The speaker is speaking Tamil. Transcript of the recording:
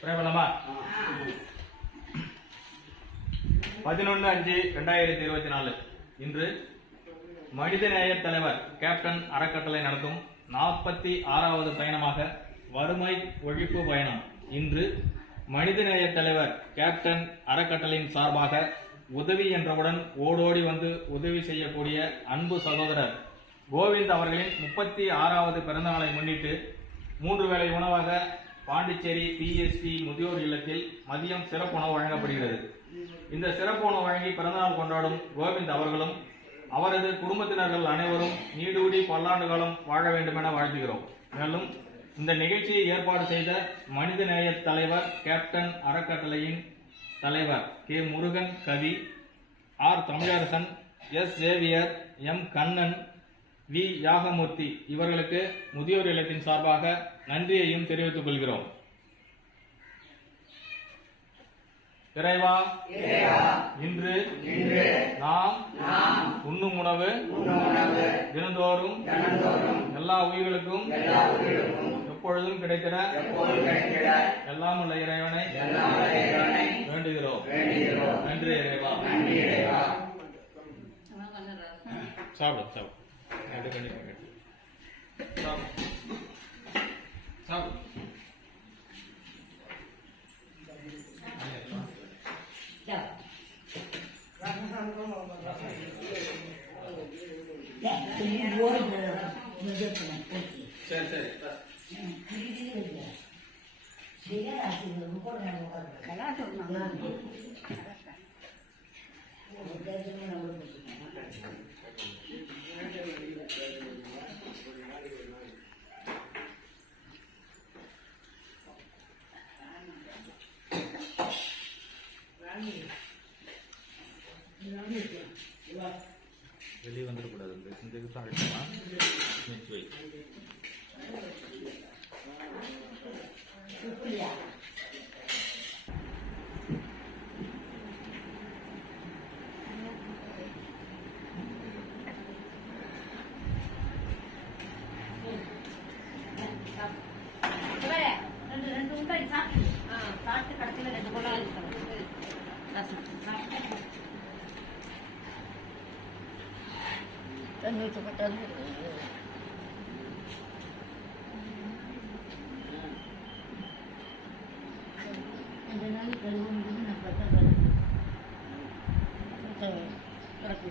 பிரபலமா 11/5/2024 இன்று மனிதநேய தலைவர் கேப்டன் அறக்கட்டளை நடத்தும் 46வது பயணமாக வறுமை ஒழிப்பு பயணம். இன்று மனிதநேய தலைவர் கேப்டன் அறக்கட்டளையின் சார்பாக உதவி என்றவுடன் ஓடோடி வந்து உதவி செய்யக்கூடிய அன்பு சகோதரர் கோவிந்த் அவர்களின் 36வது பிறந்தநாளை முன்னிட்டு 3 வேளை உணவாக பாண்டிச்சேரி பிஎஸ்டி முதியோர் இல்லத்தில் மதியம் சிறப்பு உணவு வழங்கப்படுகிறது. இந்த சிறப்பு உணவு வழங்கி பிறந்தநாள் கொண்டாடும் கோவிந்த் அவர்களும் அவரது குடும்பத்தினர்கள் அனைவரும் நீடூடி பல்லாண்டு காலம் வாழ வேண்டும் என வாழ்த்துகிறோம். மேலும் இந்த நிகழ்ச்சியை ஏற்பாடு செய்த மனிதநேய தலைவர் கேப்டன் அறக்கட்டளையின் தலைவர் K Murugan, Kavi, R Tamilarasan, S Xavier, M Kannan, V Yagamoorthy இவர்களுக்கு முதியோர் இல்லத்தின் சார்பாக நன்றியையும் தெரிவித்துக் கொள்கிறோம். இறைவா, இன்று நாம் உண்ணும் உணவு தினந்தோறும் எல்லா உயிர்களுக்கும் எப்பொழுதும் கிடைத்திட எல்லாம் உள்ள இறைவனை வேண்டுகிறோம். நன்றி இறைவா. சாப்பிடு சாப்பிடு சரி சரி வெளியே வந்துடக்கூடாது. இந்த இதுதான் அடிக்கலாம். ரெண்டு உண்டாடி சாப்பிட்டு கடைசியில் 2 போல தண்ணி ஊற்றப்பட்டாலும் அந்த நாள் கழுவும் போது நான் பார்த்தா கிடக்கு